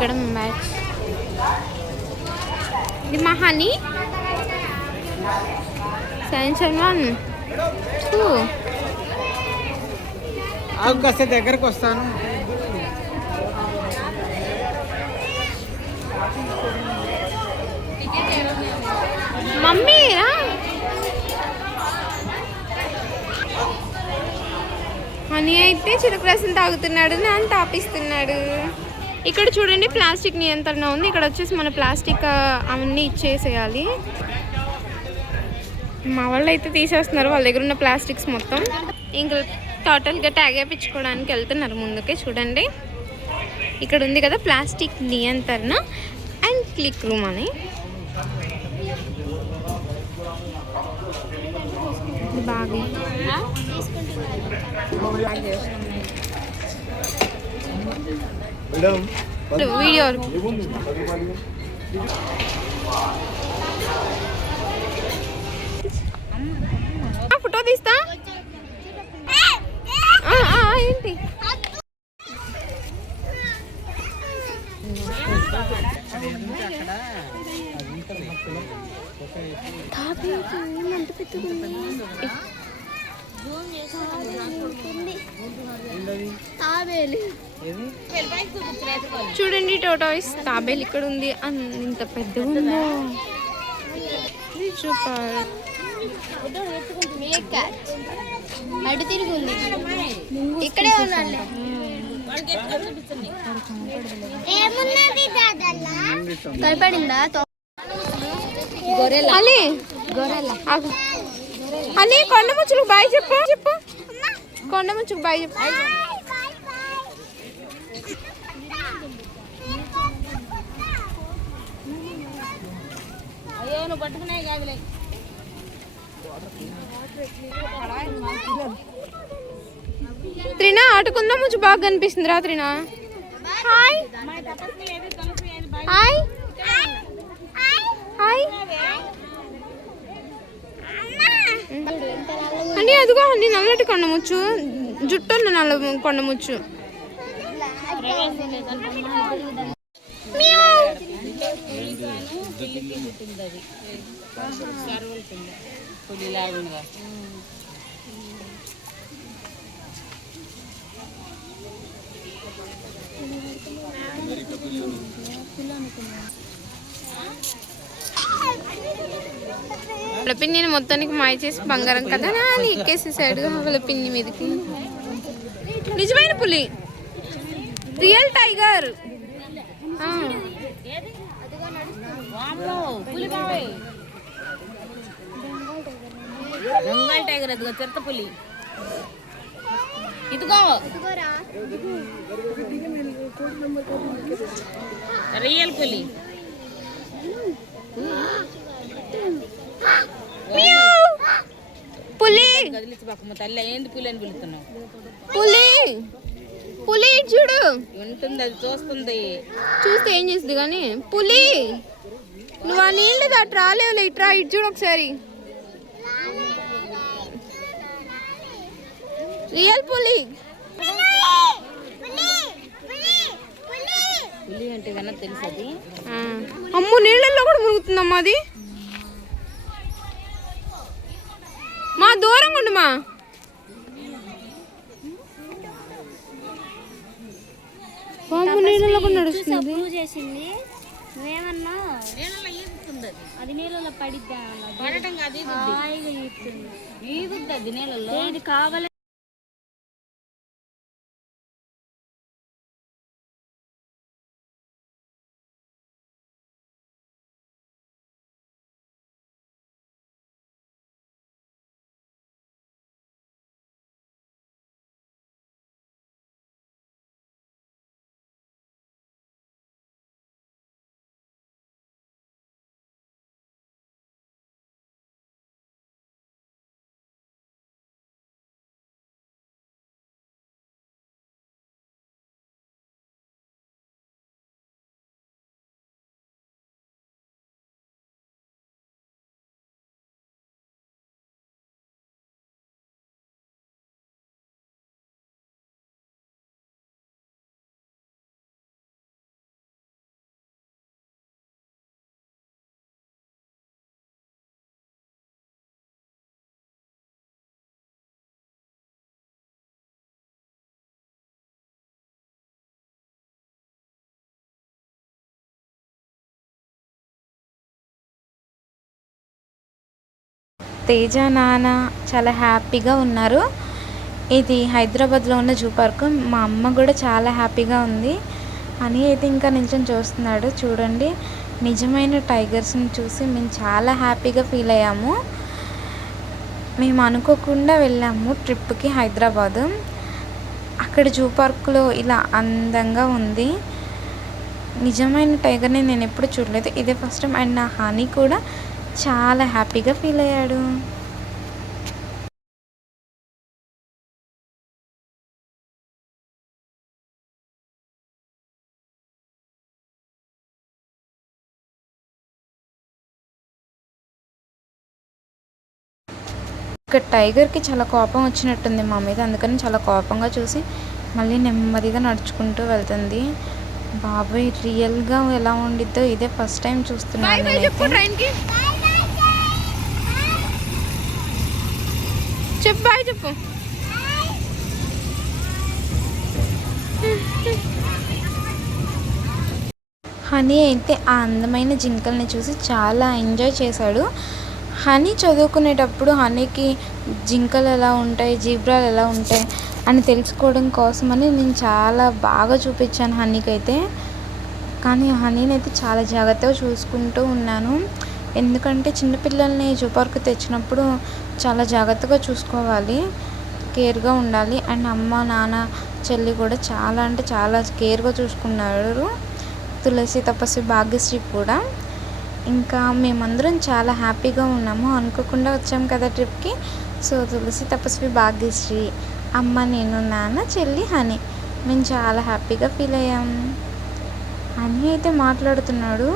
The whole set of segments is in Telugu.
ఇక్కడ మ్యాచ్ ఇది మా హనీ సెన్షన్ 1 2 కాస్త దగ్గరకు వస్తాను. మమ్మీ హనీ అయితే చిలుక రసం తాగుతున్నాడు, నాన్న తాపిస్తున్నాడు. ఇక్కడ చూడండి ప్లాస్టిక్ నియంత్రణ ఉంది. ఇక్కడ వచ్చేసి మన ప్లాస్టిక్ అవన్నీ ఇచ్చేసేయాలి. మా వాళ్ళు అయితే తీసేస్తున్నారు వాళ్ళ దగ్గర ఉన్న ప్లాస్టిక్స్ మొత్తం. ఇంకా టోటల్గా ట్యాగ్ వేయించుకోవడానికి వెళ్తున్నారు ముందుకే. చూడండి ఇక్కడ ఉంది కదా ప్లాస్టిక్ నియంత్రణ అండ్ క్లిక్ రూమ్ అని. బాగా వీడియో ఫోటో తీస్తా ఏంటి చూడండి టోటాయిస్ తాబేలు ఇక్కడ ఉంది. ఇంత పెద్దగా ఉందో. అటు తిరిగి ఉంది ఇక్కడే ఉండాలి. కనపడిందా అని కొండ ముచ్చులకు బాయ్ చెప్పు చెప్పు కొండ ముచ్చుకు బాయ్ చెప్పు. అయ్యో నువ్వు పట్టుకున్నాయి కాదులే. త్రినా ఆటుకుందా ముచ్చు బాగా కనిపిస్తుంది రా త్రినా. హాయ్ హాయ్ హాయ్ అని అదిగో అన్ని నల్లటి కొండముచ్చు జుట్టు ఉన్న నల్ల కొండముచ్చు. వాళ్ళ పిన్నిని మొత్తానికి మాయ చేసి బంగారం కదా అని ఎక్కేసేసాడు వాళ్ళ పిన్ని మీదకి. నిజమైన పులి, రియల్ టైగర్. బెంగాల్ టైగర్ అదిగో చిరత పులి. ఇదిగో రియల్ పులి. పులి తల్లి ఏంది పులి అని పిలుస్తున్నావు? పులి పులి చూడు ఉంటుంది, అది చూస్తుంది. చూస్తే ఏం చేస్తుంది కానీ పులి. నువ్వు ఆ నీళ్ళు దాటి రాలేవులే, ఇట్రా ఇటు చూడు ఒకసారి. రియల్ పులి. పులి అంటే కన్నా తెలుసు అది. అమ్మో నీళ్ళల్లో కూడా మునుగుతుందమ్మా అది. మా దూరంగా ఉండు మా. నీళ్ళలో కూడా నడుస్తుంది. నువ్వేమన్నా అది నీళ్ళలో పడిద్దా? పడటం కాదు, ఈదుద్ది అది నీళ్ళలో. ఇది కావాలి. తేజ నాన్న చాలా హ్యాపీగా ఉన్నారు. ఇది హైదరాబాద్లో ఉన్న జూ పార్క్. మా అమ్మ కూడా చాలా హ్యాపీగా ఉంది. అని అయితే ఇంకా నిల్చొని చూస్తున్నాడు. చూడండి, నిజమైన టైగర్స్ని చూసి మేము చాలా హ్యాపీగా ఫీల్ అయ్యాము. మేము అనుకోకుండా వెళ్ళాము ట్రిప్కి హైదరాబాదు. అక్కడ జూ పార్క్లో ఇలా అందంగా ఉంది. నిజమైన టైగర్ని నేను ఎప్పుడు చూడలేదు, ఇదే ఫస్ట్ టైం. అండ్ నా హనీ కూడా చాలా హ్యాపీగా ఫీల్ అయ్యాడు. ఇక్కడ టైగర్కి చాలా కోపం వచ్చినట్టుంది మా మీద, అందుకని చాలా కోపంగా చూసి మళ్ళీ నెమ్మదిగా నడుచుకుంటూ వెళ్తుంది. బాబాయ్, రియల్గా ఎలా ఉండిద్దో ఇదే ఫస్ట్ టైం చూస్తున్నాను. చెప్పు బాయ్ చెప్పు. హనీ అయితే ఆ అందమైన జింకల్ని చూసి చాలా ఎంజాయ్ చేశాడు. హనీ చదువుకునేటప్పుడు హనీకి జింకలు ఎలా ఉంటాయి, జీబ్రాలు ఎలా ఉంటాయి అని తెలుసుకోవడం కోసమని నేను చాలా బాగా చూపించాను హనీకి అయితే. కానీ హనీని అయితే చాలా జాగ్రత్తగా చూసుకుంటూ ఉన్నాను. ఎందుకంటే చిన్నపిల్లల్ని జూ పార్క్ తెచ్చినప్పుడు చాలా జాగ్రత్తగా చూసుకోవాలి, కేర్గా ఉండాలి. అండ్ అమ్మ, నాన్న, చెల్లి కూడా చాలా అంటే చాలా కేర్గా చూసుకున్నారు. తులసి, తపస్వి, భాగ్యశ్రీ కూడా. ఇంకా మేమందరం చాలా హ్యాపీగా ఉన్నాము. అనుకోకుండా వచ్చాము కదా ట్రిప్కి. సో తులసి, తపస్వి, భాగ్యశ్రీ, అమ్మ, నేను, నాన్న, చెల్లి, హనీ మేము చాలా హ్యాపీగా ఫీల్ అయ్యాము. హనీ అయితే మాట్లాడుతున్నాడు,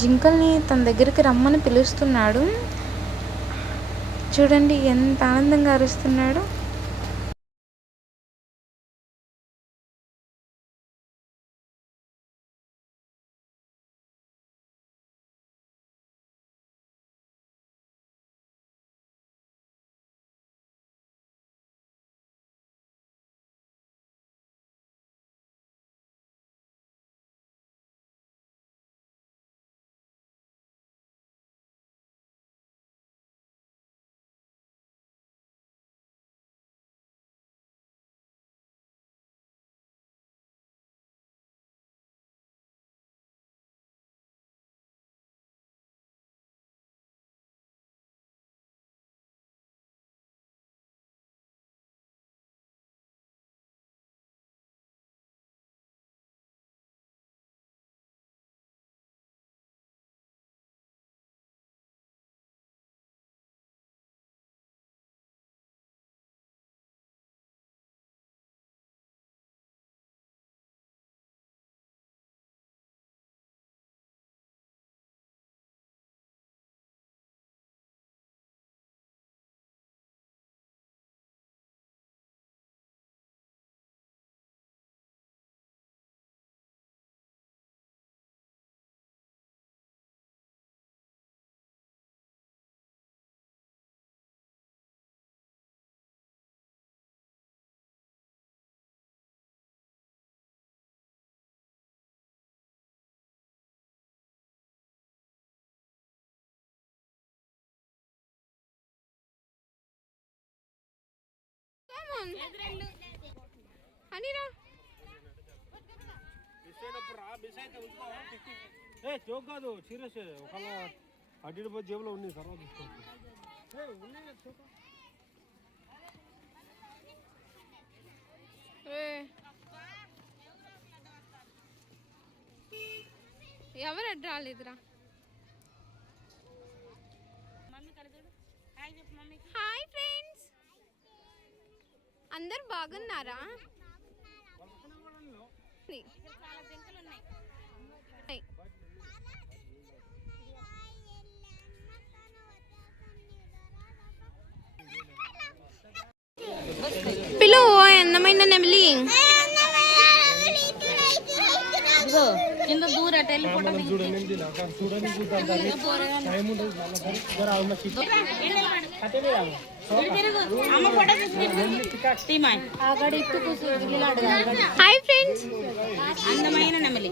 జింకల్ని తన దగ్గరికి రమ్మని పిలుస్తున్నాడు. చూడండి ఎంత ఆనందంగా అరుస్తున్నాడు. జోక్ కాదు, సీరియస్. ఒకవేళ అటు పోయి జేబులో ఉంది తర్వాత ఎవరు అడ్డు రాలేదురా. హాయ్ ఫ్రెండ్స్, అందరు బాగున్నారా? పిలు అందమైన నెమలి. కింద దూరం హాయ్ ఫ్రెండ్స్, అందమైన నెమలి.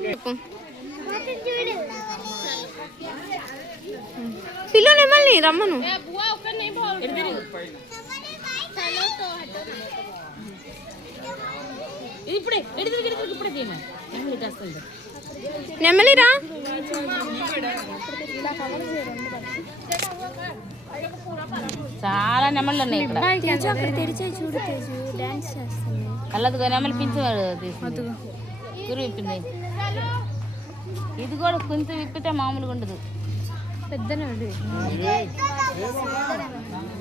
పిల్ల నెమల్ని రమ్మను. ఇప్పుడే ఇప్పుడే తీయమని వస్తుంది. నెమలిరా. చాలా నెమళ్ళు ఉన్నాయి ఇక్కడ. కళ్ళదుగా నెమలి పింఛవాడు తురు విప్పింది. ఇది కూడా కొంచెం విప్పితే మామూలుగా ఉండదు. పెద్ద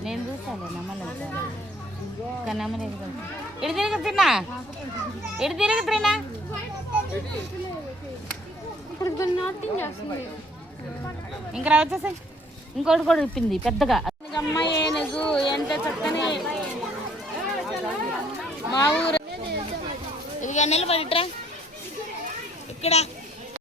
నేను చూసాను నెమలి. ఇంకా నెమలి ఎడు తిరిగి తిన్నా ఇంకా వచ్చేసి ఇంకోటి కూడా విప్పింది పెద్దగా. అమ్మ ఏనుగు ఎంత చక్కని మా ఊరు. ఇదిగా నిలబడిట్రా ఇక్కడ